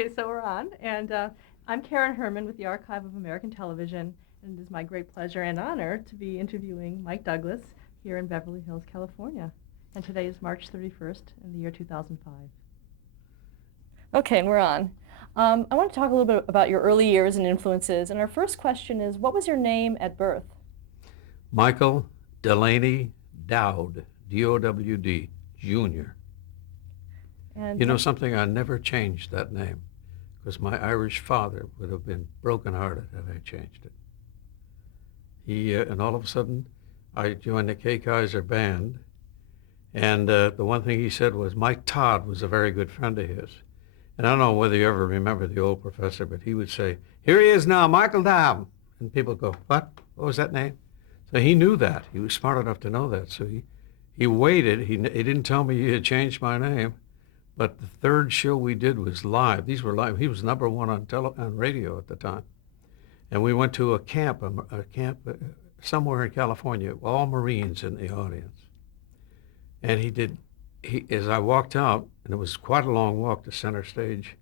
Okay, so we're on, and I'm Karen Herman with the Archive of American Television, and it is my great pleasure and honor to be interviewing Mike Douglas here in Beverly Hills, California. And today is March 31st in the year 2005. Okay, and we're on. I want to talk a little bit about your early years and influences, and our first question is, what was your name at birth? Michael Delaney Dowd, D-O-W-D, Jr. And You know something? I never changed that name because my Irish father would have been brokenhearted had I changed it. And all of a sudden, I joined the Kay Kaiser Band, and the one thing he said was Mike Todd was a very good friend of his. And I don't know whether you ever remember the old professor, but he would say, "Here he is now, Michael Dowd." And people go, "What? What was that name?" So he knew that. He was smart enough to know that. So he waited. He didn't tell me he had changed my name. But the third show we did was live. These were live. He was number one on radio at the time. And we went to a camp somewhere in California, all Marines in the audience. And as I walked out, and it was quite a long walk to center stage,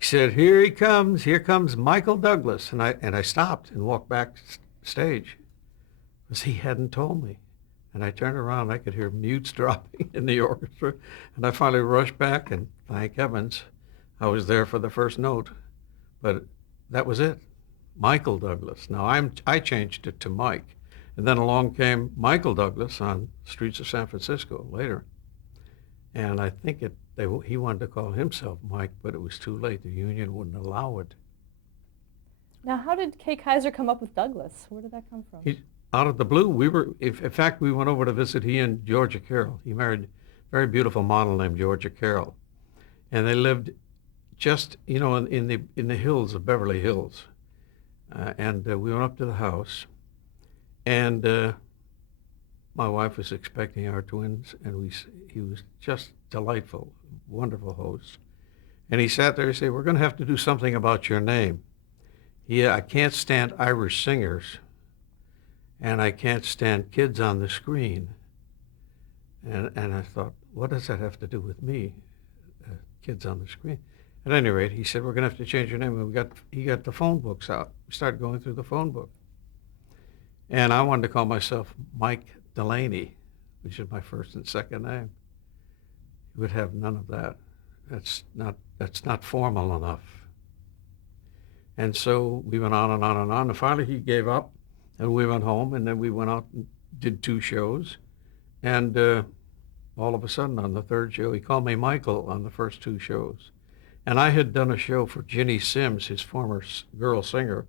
he said, here comes Michael Douglas. And I stopped and walked backstage because he hadn't told me. And I turned around and I could hear mutes dropping in the orchestra. And I finally rushed back, and thank heavens I was there for the first note. But that was it. Michael Douglas. Now I changed it to Mike. And then along came Michael Douglas on Streets of San Francisco later. And I think he wanted to call himself Mike, but it was too late. The union wouldn't allow it. now, how did Kay Kaiser come up with Douglas? Where did that come from? Out of the blue, in fact, we went over to visit he and Georgia Carroll. He married a very beautiful model named Georgia Carroll. And they lived just, in the hills of Beverly Hills. And we went up to the house, and my wife was expecting our twins, and he was just delightful, wonderful host. And he sat there and said, "We're going to have to do something about your name. Yeah, I can't stand Irish singers, and I can't stand kids on the screen." And I thought, what does that have to do with me, kids on the screen? At any rate, he said, "We're going to have to change your name." And he got the phone books out. We started going through the phone book. And I wanted to call myself Mike Delaney, which is my first and second name. He would have none of that. That's not formal enough. And so we went on and on and on. And finally he gave up, and we went home, and then we went out and did 2 shows. And all of a sudden on the third show, he called me Michael on the first 2 shows. And I had done a show for Ginny Simms, his former girl singer,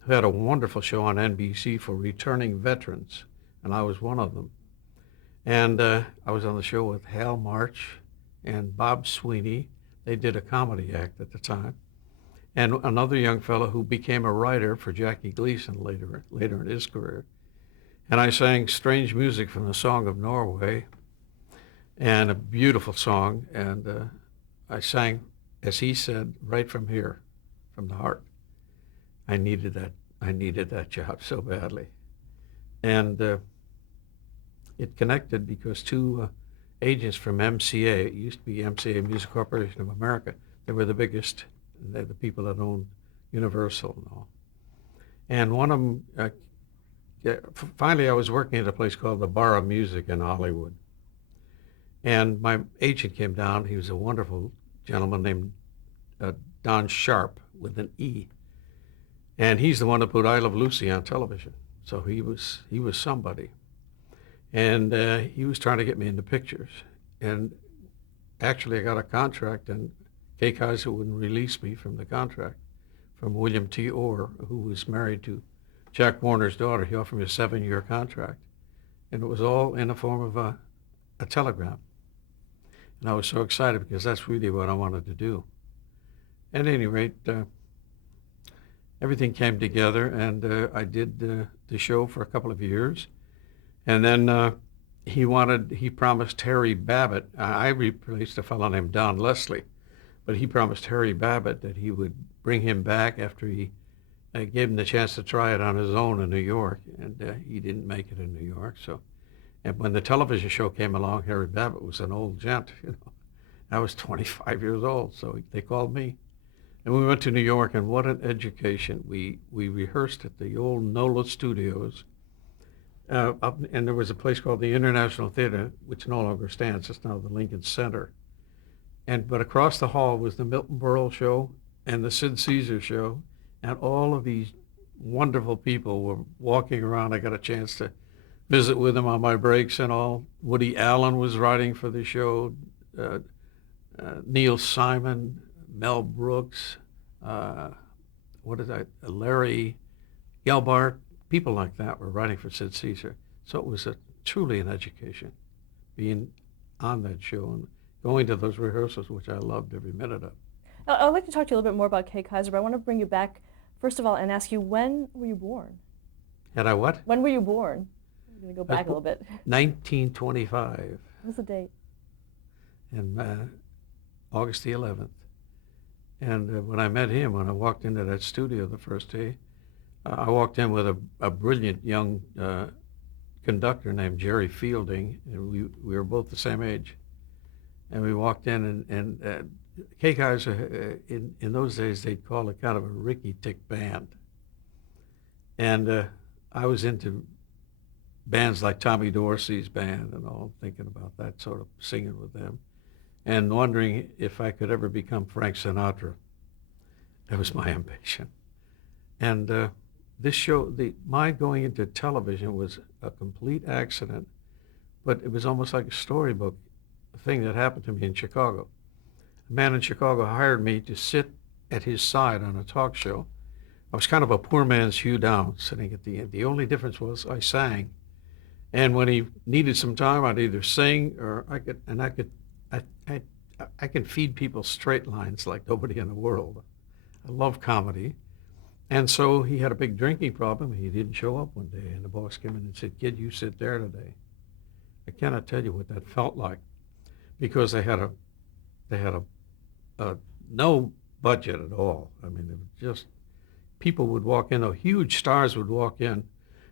who had a wonderful show on NBC for returning veterans, and I was one of them. And I was on the show with Hal March and Bob Sweeney. They did a comedy act at the time. And another young fellow who became a writer for Jackie Gleason later in his career. And I sang Strange Music from the Song of Norway, and a beautiful song. And I sang, as he said, right from here, from the heart. I needed that job so badly. And it connected because 2 agents from MCA, it used to be MCA, Music Corporation of America, they were the biggest, they're the people that owned Universal and all. And one of them, finally I was working at a place called the Bar of Music in Hollywood. And my agent came down. He was a wonderful gentleman named Don Sharp with an E. And he's the one that put I Love Lucy on television. So he was somebody. And he was trying to get me into pictures. And actually I got a contract, and Kay Kaiser wouldn't release me from the contract, from William T. Orr, who was married to Jack Warner's daughter. He offered me a 7-year contract. And it was all in the form of a telegram. And I was so excited because that's really what I wanted to do. At any rate, everything came together, and I did the show for a couple of years. And then he promised Harry Babbitt, I replaced a fellow named Don Leslie, but he promised Harry Babbitt that he would bring him back after he gave him the chance to try it on his own in New York. And he didn't make it in New York. And when the television show came along, Harry Babbitt was an old gent, I was 25 years old, so they called me. And we went to New York, and what an education. We rehearsed at the old NOLA Studios, and there was a place called the International Theater, which no longer stands. It's now the Lincoln Center. But across the hall was the Milton Berle show and the Sid Caesar show, and all of these wonderful people were walking around. I got a chance to visit with them on my breaks and all. Woody Allen was writing for the show, Neil Simon, Mel Brooks, Larry Gelbart, people like that were writing for Sid Caesar. So it was truly an education, being on that show and going to those rehearsals, which I loved every minute of. I'd like to talk to you a little bit more about Kay Kyser, but I want to bring you back, first of all, and ask you, when were you born? Had I what? When were you born? I'm going to go back a little bit. 1925. What was the date? And August the 11th. And when I met him, when I walked into that studio the first day, I walked in with a brilliant young conductor named Jerry Fielding, and we were both the same age. And we walked in, and Kay Kyser, in those days, they'd call it kind of a Ricky-Tick band. And I was into bands like Tommy Dorsey's band and all, thinking about that, sort of singing with them, and wondering if I could ever become Frank Sinatra. That was my ambition. And this show, my going into television was a complete accident, but it was almost like a storybook thing that happened to me in Chicago. A man in Chicago hired me to sit at his side on a talk show. I was kind of a poor man's Hugh Downs, sitting at the end. The only difference was I sang. And when he needed some time, I'd either sing or I can feed people straight lines like nobody in the world. I love comedy. And so he had a big drinking problem. He didn't show up one day, and the boss came in and said, "Kid, you sit there today." I cannot tell you what that felt like, because they had a no budget at all. I mean, it was just, people would walk in, huge stars would walk in.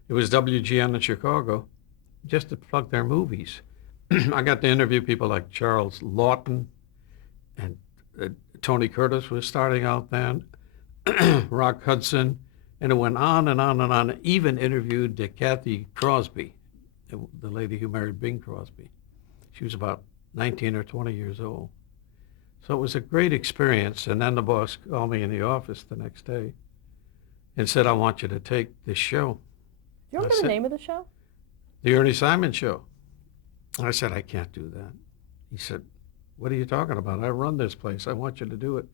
It was WGN in Chicago, just to plug their movies. I got to interview people like Charles Lawton, and Tony Curtis was starting out then, Rock Hudson, and it went on and on and on. Even interviewed Kathy Crosby, the lady who married Bing Crosby. She was about 19 or 20 years old. So it was a great experience. And then the boss called me in the office the next day and said, "I want you to take this show." Do you remember the name of the show? The Ernie Simon Show. I said, "I can't do that." He said, "What are you talking about? I run this place. I want you to do it."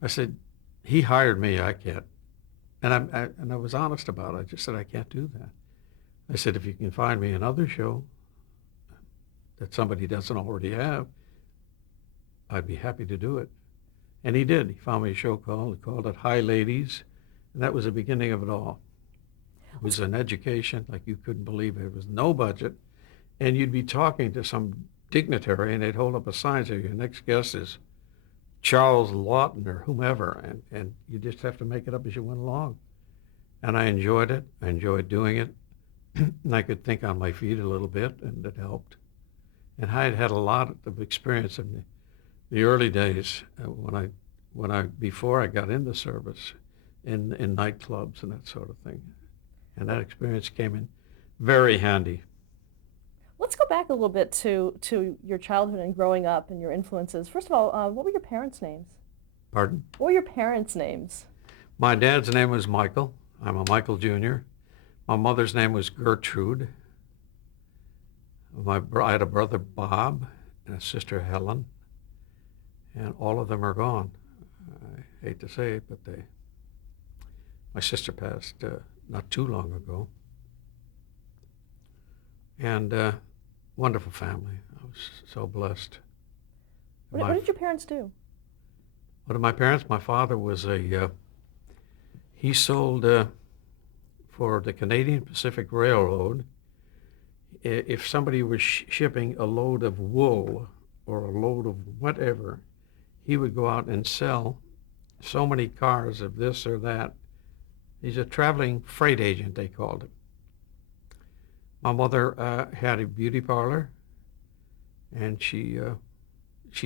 I said, "He hired me. I can't." And I was honest about it. I just said, "I can't do that." I said, "If you can find me another show that somebody doesn't already have, I'd be happy to do it." And he did. He found me a show called it Hi Ladies, and that was the beginning of it all. It was an education like you couldn't believe it. It was no budget, and you'd be talking to some dignitary, and they'd hold up a sign and say, "Your next guest is Charles Lawton," or whomever, and you just have to make it up as you went along. And I enjoyed it. I enjoyed doing it. And I could think on my feet a little bit, and it helped. And I had had a lot of experience in the early days before I got into service in nightclubs and that sort of thing. And that experience came in very handy. Let's go back a little bit to your childhood and growing up and your influences. First of all, what were your parents' names? Pardon? What were your parents' names? My dad's name was Michael. I'm a Michael Jr. My mother's name was Gertrude. I had a brother, Bob, and a sister, Helen, and all of them are gone. I hate to say it, but my sister passed not too long ago. And wonderful family. I was so blessed. What did your parents do? What did my parents? My father was he sold for the Canadian Pacific Railroad. If somebody was shipping a load of wool or a load of whatever, he would go out and sell so many cars of this or that. He's a traveling freight agent, they called it. My mother had a beauty parlor, and she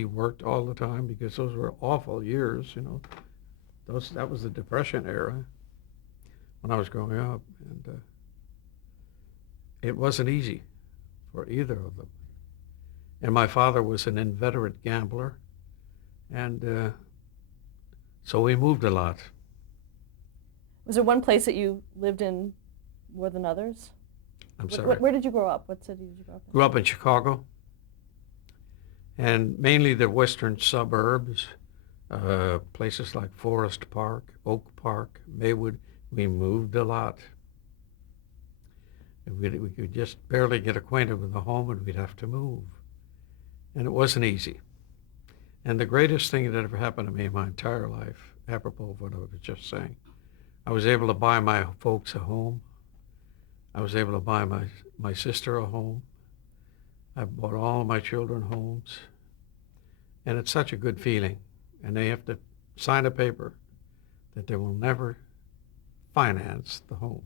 worked all the time, because those were awful years, That was the Depression era when I was growing up, and it wasn't easy for either of them. And my father was an inveterate gambler, and so we moved a lot. Was there one place that you lived in more than others? I'm sorry. Where did you grow up? What city did you grow up in? Grew up in Chicago, and mainly the western suburbs, places like Forest Park, Oak Park, Maywood. We moved a lot. And we could just barely get acquainted with the home, and we'd have to move. And it wasn't easy. And the greatest thing that ever happened to me in my entire life, apropos of what I was just saying, I was able to buy my folks a home. I was able to buy my sister a home. I bought all of my children homes. And it's such a good feeling. And they have to sign a paper that they will never finance the home.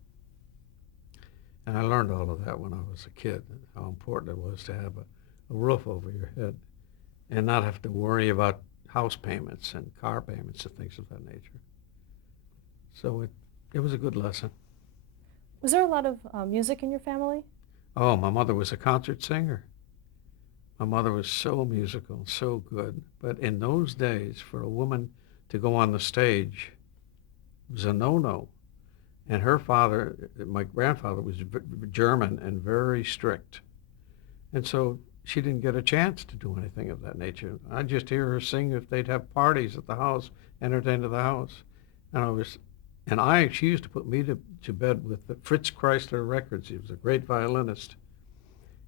And I learned all of that when I was a kid, how important it was to have a roof over your head and not have to worry about house payments and car payments and things of that nature. So it was a good lesson. Was there a lot of music in your family? Oh, my mother was a concert singer. My mother was so musical, so good. But in those days, for a woman to go on the stage was a no-no. And her father, my grandfather, was German and very strict. And so she didn't get a chance to do anything of that nature. I'd just hear her sing if they'd have parties at the house, entertained at the house. She used to put me to bed with the Fritz Kreisler records. He was a great violinist.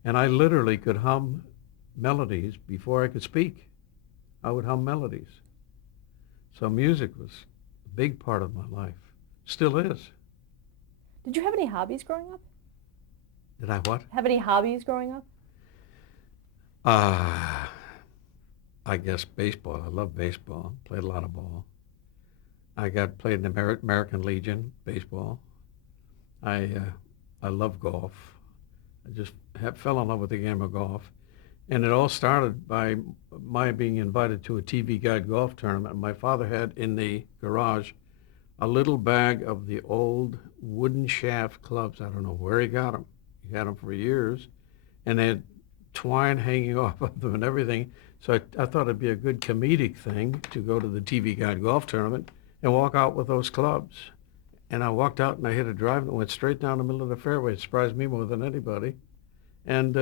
And I literally could hum melodies before I could speak. I would hum melodies. So music was a big part of my life. Still is. Did you have any hobbies growing up? Did I what? Have any hobbies growing up? I guess baseball. I love baseball. Played a lot of ball. Played in the American Legion, baseball. I love golf. I just fell in love with the game of golf. And it all started by my being invited to a TV Guide golf tournament. My father had in the garage a little bag of the old wooden shaft clubs. I don't know where he got them. He had them for years. And they had twine hanging off of them and everything. So I thought it'd be a good comedic thing to go to the TV Guide golf tournament and walk out with those clubs. And I walked out and I hit a drive and went straight down the middle of the fairway. It surprised me more than anybody. And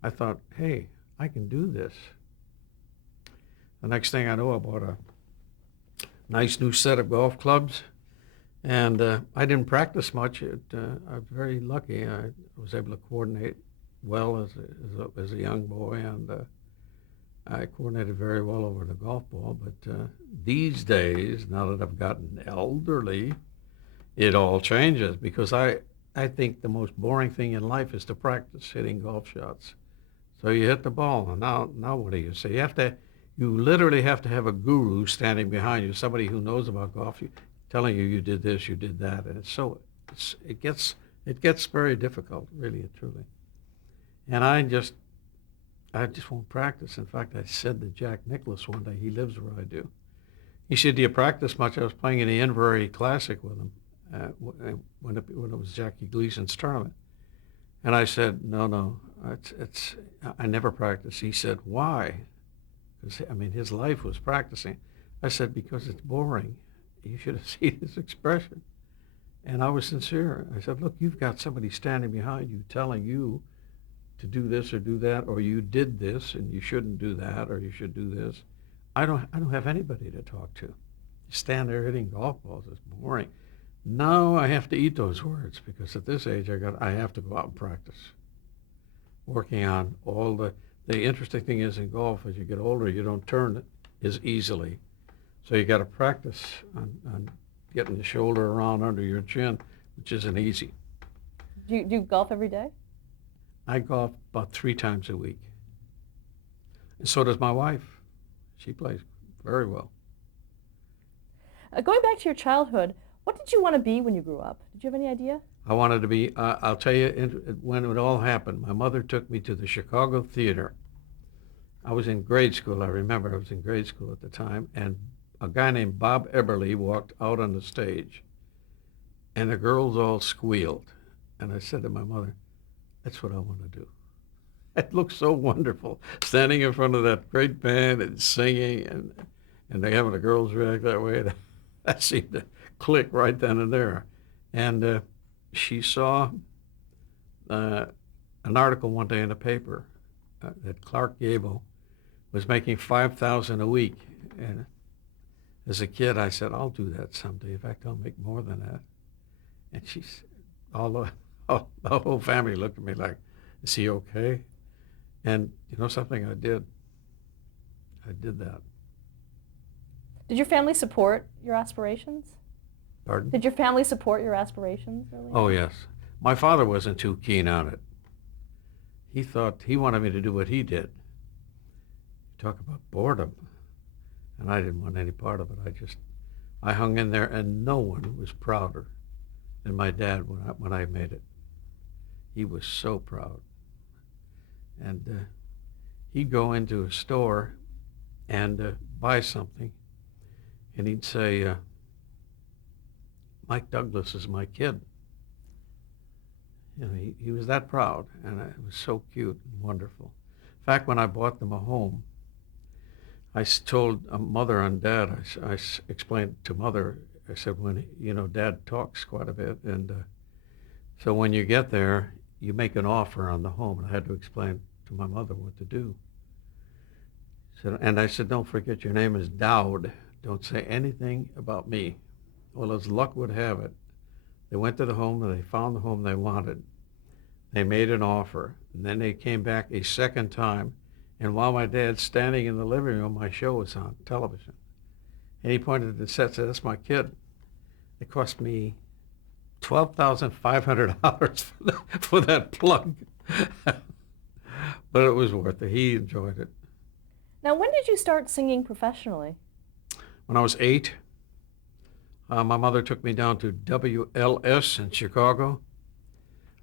I thought, hey, I can do this. The next thing I know, I bought a nice new set of golf clubs. And I didn't practice much. I was very lucky. I was able to coordinate well as a young boy, and I coordinated very well over the golf ball. But these days, now that I've gotten elderly, it all changes because I think the most boring thing in life is to practice hitting golf shots. So you hit the ball, and now what do you say? You literally have to have a guru standing behind you, somebody who knows about golf, telling you you did this, you did that, and it gets very difficult, really and truly. And I just won't practice. In fact, I said to Jack Nicklaus one day, he lives where I do. He said, "Do you practice much?" I was playing in the Inverary Classic with him when it was Jackie Gleason's tournament, and I said, "No, I never practice." He said, "Why?" Because his life was practicing. I said, "Because it's boring. You should have seen his expression." And I was sincere. I said, "Look, you've got somebody standing behind you telling you to do this or do that, or you did this and you shouldn't do that, or you should do this. I don't have anybody to talk to. You stand there hitting golf balls. It's boring." Now I have to eat those words because at this age I have to go out and practice. Working on all the interesting thing is in golf, as you get older, you don't turn it as easily. So you got to practice on getting the shoulder around under your chin, which isn't easy. Do you golf every day? I golf about 3 times a week. And so does my wife. She plays very well. Going back to your childhood, what did you want to be when you grew up? Did you have any idea? I wanted to be, I'll tell you, when it all happened, my mother took me to the Chicago Theater. I was in grade school, I remember I was in grade school at the time, and a guy named Bob Eberly walked out on the stage, and the girls all squealed. And I said to my mother, that's what I want to do. It looked so wonderful, standing in front of that great band and singing, and they having the girls react that way. That seemed to click right then and there. And she saw an article one day in the paper that Clark Gable was making $5,000 a week. And as a kid, I said, I'll do that someday. In fact, I'll make more than that. And she's, the whole family looked at me like, is he okay? And you know something, I did. I did that. Did your family support your aspirations? Pardon? Did your family support your aspirations early? Oh, yes. My father wasn't too keen on it. He thought he wanted me to do what he did. Talk about boredom. And I didn't want any part of it. I hung in there, and no one was prouder than my dad when I made it. He was so proud. And he'd go into a store and buy something, and he'd say, Mike Douglas is my kid. You know, he was that proud, and it was so cute and wonderful. In fact, when I bought them a home, I told Mother and Dad, I explained to Mother, I said, Dad talks quite a bit, and so when you get there, you make an offer on the home. And I had to explain to my mother what to do. And I said, don't forget your name is Dowd. Don't say anything about me. Well, as luck would have it, they went to the home and they found the home they wanted. They made an offer, and then they came back a second time. And while my dad's standing in the living room, my show was on television. And he pointed to the set and said, that's my kid. It cost me $12,500 for that plug. But it was worth it. He enjoyed it. Now, when did you start singing professionally? When I was 8, my mother took me down to WLS in Chicago,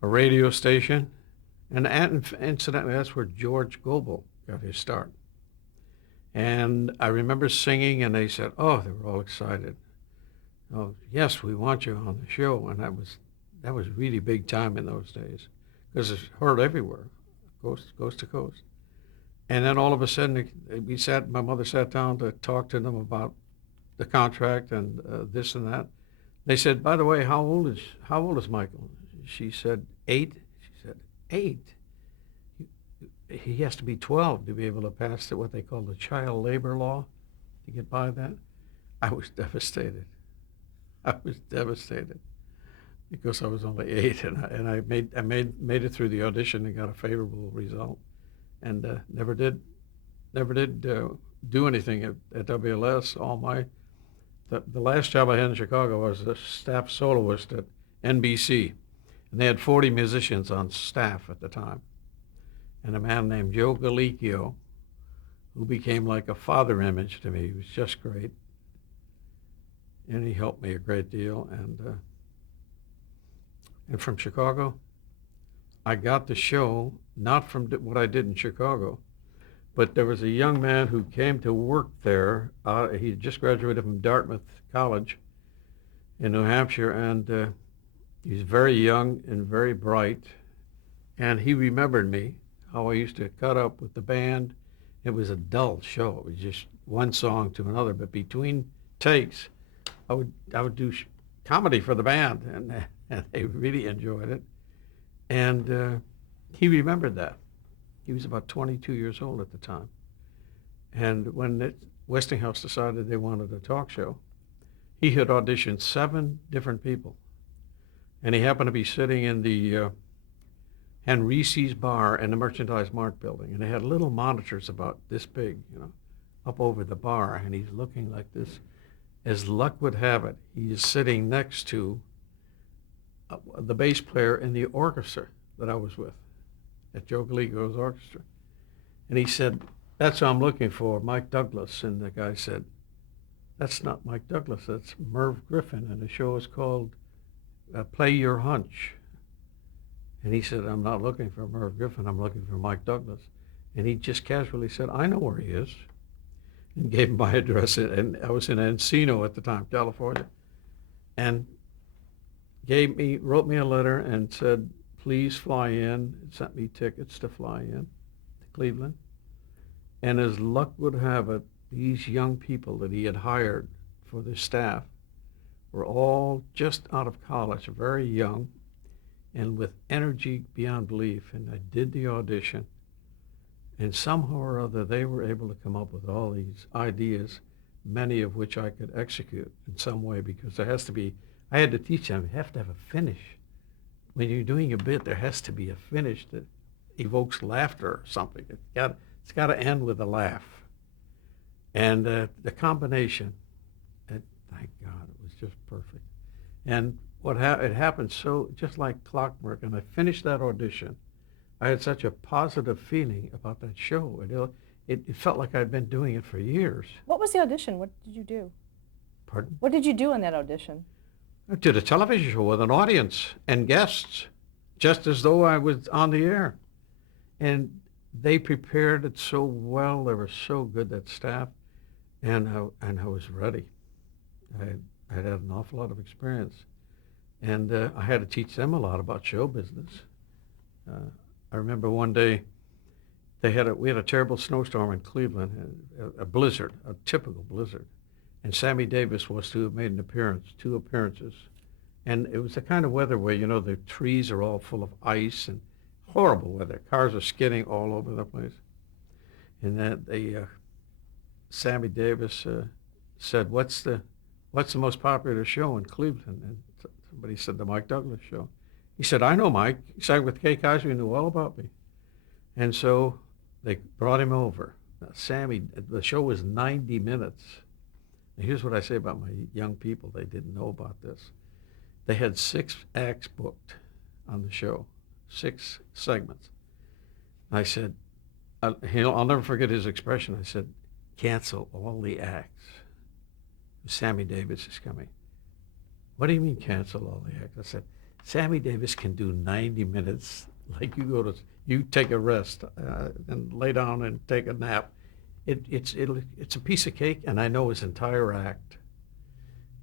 a radio station. And incidentally, that's where George Gobel got his start. And I remember singing, and they said, oh, they were all excited. Oh, yes, we want you on the show. And that was really big time in those days, because it's heard everywhere, coast to coast. And then all of a sudden, my mother sat down to talk to them about the contract and this and that. They said, by the way, how old is Michael? She said, 8. She said, 8? He has to be 12 to be able to pass what they call the child labor law, to get by that. I was devastated. Because I was only 8, and I made it through the audition and got a favorable result, and never did do anything at WLS. The last job I had in Chicago was a staff soloist at NBC, and they had 40 musicians on staff at the time, and a man named Joe Galicchio, who became like a father image to me. He was just great, and he helped me a great deal. And from Chicago, I got the show, not from what I did in Chicago, but there was a young man who came to work there. He just graduated from Dartmouth College in New Hampshire, and he's very young and very bright. And he remembered me, how I used to cut up with the band. It was a dull show. It was just one song to another, but between takes, I would do comedy for the band, and they really enjoyed it. And he remembered that. He was about 22 years old at the time. And when Westinghouse decided they wanted a talk show, he had auditioned 7 different people. And he happened to be sitting in the Henrices bar in the Merchandise Mart building. And they had little monitors about this big, up over the bar. And he's looking like this. As luck would have it, he is sitting next to the bass player in the orchestra that I was with, at Joe Galicchio's orchestra. And he said, that's who I'm looking for, Mike Douglas. And the guy said, that's not Mike Douglas, that's Merv Griffin, and the show is called Play Your Hunch. And he said, I'm not looking for Merv Griffin, I'm looking for Mike Douglas. And he just casually said, I know where he is. and gave him my address. And I was in Encino at the time, California, and wrote me a letter and said, please fly in. Sent me tickets to fly in to Cleveland. And as luck would have it, these young people that he had hired for the staff were all just out of college, very young, and with energy beyond belief. And I did the audition, and somehow or other they were able to come up with all these ideas, many of which I could execute in some way, because I had to teach them, you have to have a finish. When you're doing a bit, there has to be a finish that evokes laughter or something. It's got to end with a laugh. And the combination, thank God, it was just perfect. And it happened so just like clockwork. And I finished that audition. I had such a positive feeling about that show. It felt like I'd been doing it for years. What was the audition? What did you do? Pardon? What did you do in that audition? I did a television show with an audience and guests, just as though I was on the air. And they prepared it so well. They were so good, that staff. And I was ready. I had an awful lot of experience. And I had to teach them a lot about show business. I remember one day we had a terrible snowstorm in Cleveland, a blizzard, a typical blizzard. And Sammy Davis was to have made an appearance, 2 appearances. And it was the kind of weather where, the trees are all full of ice and horrible weather. Cars are skidding all over the place. And that Sammy Davis said, what's the most popular show in Cleveland? And somebody said, the Mike Douglas Show. He said, I know Mike. He sang with Kay Cosby, knew all about me. And so they brought him over. Now, Sammy, the show was 90 minutes. And here's what I say about my young people. They didn't know about this. They had 6 acts booked on the show, 6 segments. I said, I'll never forget his expression. I said, cancel all the acts. Sammy Davis is coming. What do you mean cancel all the acts? I said, Sammy Davis can do 90 minutes. Like you take a rest and lay down and take a nap. It's a piece of cake, and I know his entire act.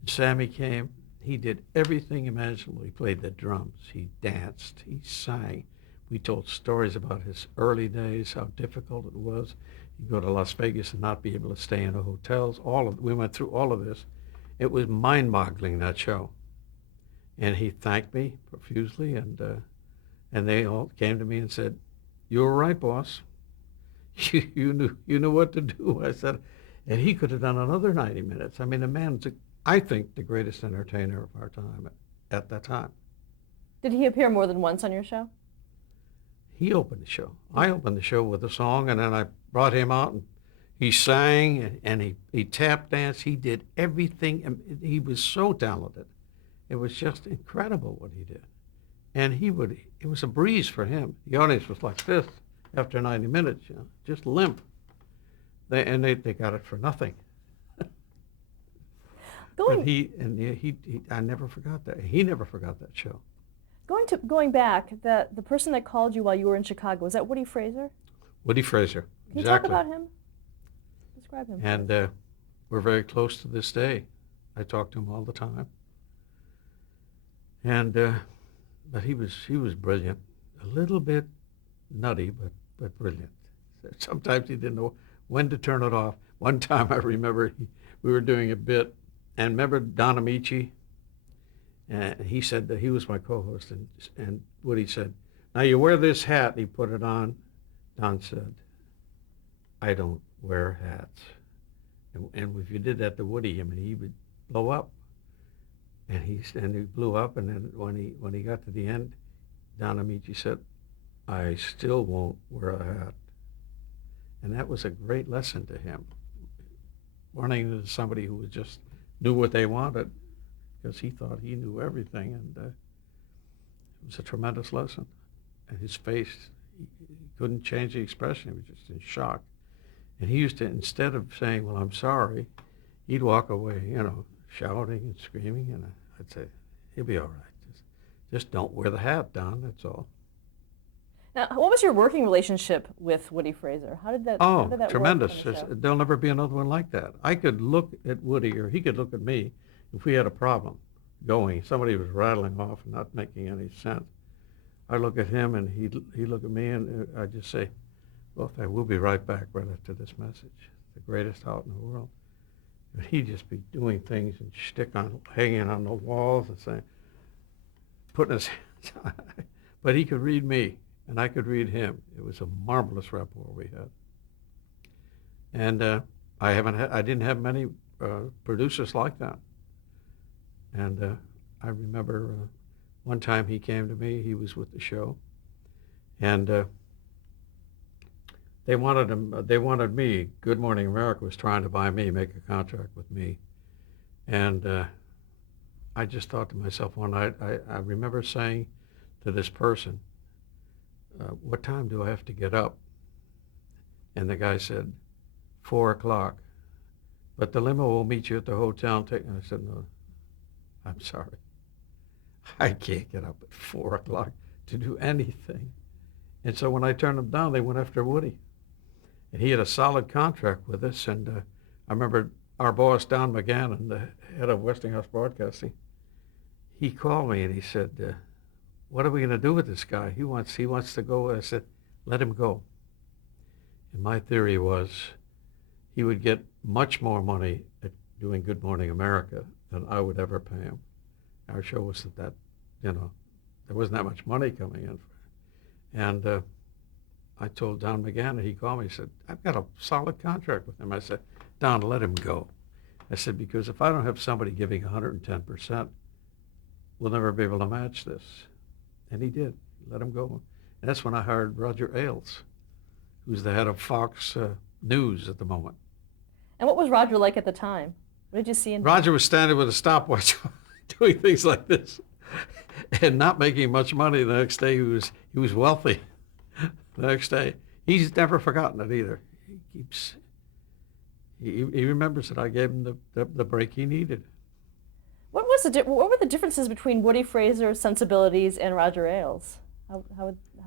Sammy came. He did everything imaginable. He played the drums. He danced. He sang. We told stories about his early days, how difficult it was. He'd go to Las Vegas and not be able to stay in the hotels. We went through all of this. It was mind-boggling, that show. And he thanked me profusely, and they all came to me and said, "You were right, boss. You knew what to do." I said, and he could have done another 90 minutes. I mean, the man's, I think, the greatest entertainer of our time at that time. Did he appear more than once on your show? He opened the show. I opened the show with a song, and then I brought him out, and he sang, and he tap danced. He did everything, and he was so talented. It was just incredible what he did. And it was a breeze for him. The audience was like this after 90 minutes, just limp. They got it for nothing. But I never forgot that. He never forgot that show. Going back, the person that called you while you were in Chicago, was that Woody Fraser? Woody Fraser. Can you Exactly. talk about him? Describe him. And we're very close to this day. I talk to him all the time. And but he was brilliant. A little bit nutty, but brilliant. Sometimes he didn't know when to turn it off. One time I remember we were doing a bit, and remember Don Amici? And he said that he was my co-host, and Woody said, "Now you wear this hat." He put it on. Don said, "I don't wear hats." And if you did that to Woody, I mean, he would blow up. And he blew up, and then when he got to the end, Don Amici said, "I still won't wear a hat." And that was a great lesson to him, running into somebody who just knew what they wanted, because he thought he knew everything, and it was a tremendous lesson. And his face, he couldn't change the expression. He was just in shock. And he used to, instead of saying, "Well, I'm sorry," he'd walk away, shouting and screaming, and I'd say, "He'll be all right. Just don't wear the hat, Don, that's all." Now, what was your working relationship with Woody Fraser? How Oh, did that work tremendous. on the show? There'll never be another one like that. I could look at Woody, or he could look at me if we had a problem going. Somebody was rattling off and not making any sense. I look at him, and he'd look at me, and I'd just say, well, we'll be right back right after this message. The greatest out in the world. And he'd just be doing things and hanging on the walls and saying, putting his hands on it. But he could read me, and I could read him. It was a marvelous rapport we had. And I didn't have many producers like that. And I remember one time he came to me. He was with the show, and they wanted him. They wanted me. Good Morning America was trying to buy me, make a contract with me, and I just thought to myself one night. I remember saying to this person, "What time do I have to get up?" And the guy said, 4 o'clock. But the limo will meet you at the hotel. And I said, no, I'm sorry. I can't get up at 4 o'clock to do anything. And so when I turned them down, they went after Woody. And he had a solid contract with us. And I remember our boss, Don McGannon, the head of Westinghouse Broadcasting, he called me and he said, what are we going to do with this guy? He wants to go. I said, let him go. And my theory was he would get much more money at doing Good Morning America than I would ever pay him. Our show was that, there wasn't that much money coming in. And I told Don McGannon, he called me, he said, I've got a solid contract with him. I said, Don, let him go. I said, because if I don't have somebody giving 110%, we'll never be able to match this. And he did. Let him go. And that's when I hired Roger Ailes, who's the head of Fox News at the moment. And what was Roger like at the time? What did you see in him? Roger was standing with a stopwatch doing things like this and not making much money. The next day he was wealthy. The next day. He's never forgotten it either. He remembers that I gave him the break he needed. What were the differences between Woody Fraser's sensibilities and Roger Ailes? How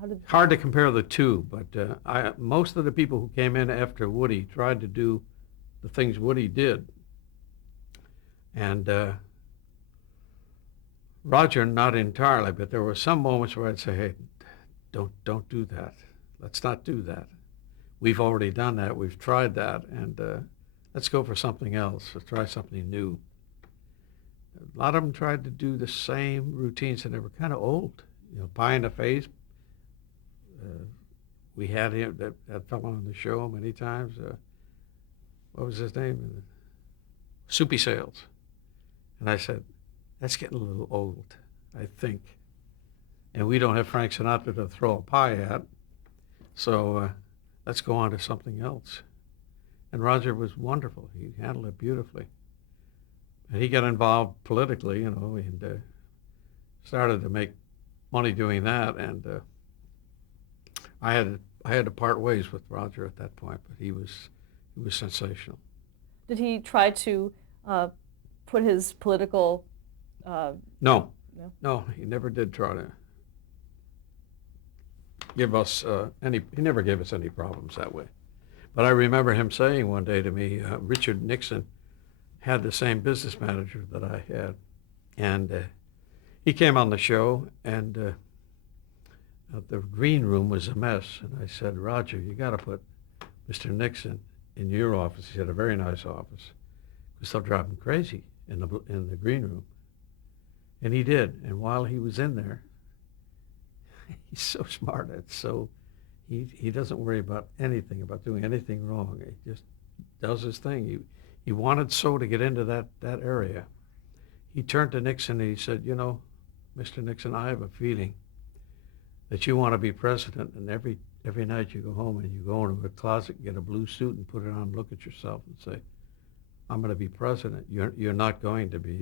did... Hard to compare the two, but most of the people who came in after Woody tried to do the things Woody did. And Roger, not entirely, but there were some moments where I'd say, hey, don't do that. Let's not do that. We've already done that. We've tried that. And let's go for something else. Let's try something new. A lot of them tried to do the same routines, and they were kind of old. Pie in the Face. We had him, that fellow on the show many times. What was his name? Soupy Sales. And I said, that's getting a little old, I think. And we don't have Frank Sinatra to throw a pie at. So let's go on to something else. And Roger was wonderful. He handled it beautifully. And he got involved politically, and started to make money doing that. And I had to part ways with Roger at that point, but he was sensational. Did he try to put his political... No, he never did try to give us he never gave us any problems that way. But I remember him saying one day to me, Richard Nixon had the same business manager that I had. And he came on the show, and the green room was a mess. And I said, Roger, you got to put Mr. Nixon in your office. He had a very nice office. Because they'll drive him crazy in the green room. And he did. And while he was in there, he's so smart. He doesn't worry about anything, about doing anything wrong. He just does his thing. He wanted so to get into that area. He turned to Nixon and he said, Mr. Nixon, I have a feeling that you want to be president, and every night you go home and you go into a closet, get a blue suit and put it on, look at yourself and say, I'm going to be president. You're not going to be